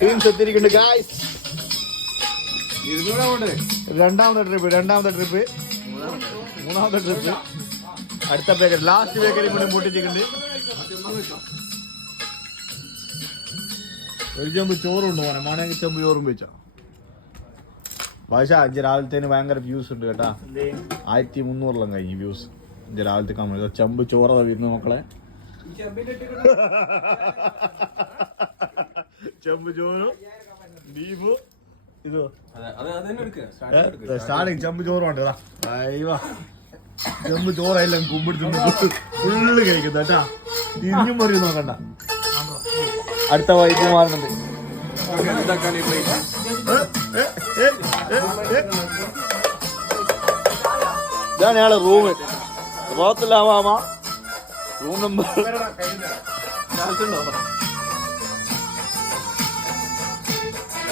Teams എത്തിയിരിക്കുന്നുണ്ട് guys. രണ്ടാമത്തെ trip മൂന്നാമത്തെ ട്രിപ്പ്. അടുത്ത ബേക്കറി ലാസ്റ്റ് ബേക്കറി കൂടി പൊട്ടിച്ചിട്ടുണ്ട്. ഒരു ചെമ്പ് ചോറുണ്ട് മോനെ, മോനെങ്കിൽ ചെമ്പ് ചോറും വെച്ചോ. പക്ഷേ അഞ്ച് രാവിലത്തേന് ഭയങ്കര വ്യൂസ് ഉണ്ട് കേട്ടാ. 1300 കഴിഞ്ഞു വ്യൂസ് അഞ്ച് രാവിലത്തെ കമ്മി. ചെമ്പ് ചോറ വരുന്നു മക്കളെ. ചെമ്പ് ചോറും ബീഫ് ഇത് സ്റ്റാർട്ടിങ് ചെമ്പ് ചോറും ഉണ്ട്. ചെമ്പ് ചോറെല്ലാം കുമ്പിടുത്ത് ഫുള്ള് കഴിക്കുന്ന കേട്ടാ. തിരിഞ്ഞും പറയും നോക്കണ്ട. അടുത്ത വൈദ്യം മാറുന്നുണ്ട്. ഇതാണ് ഞങ്ങളെ റൂം. റോത്തില്ലാമ room number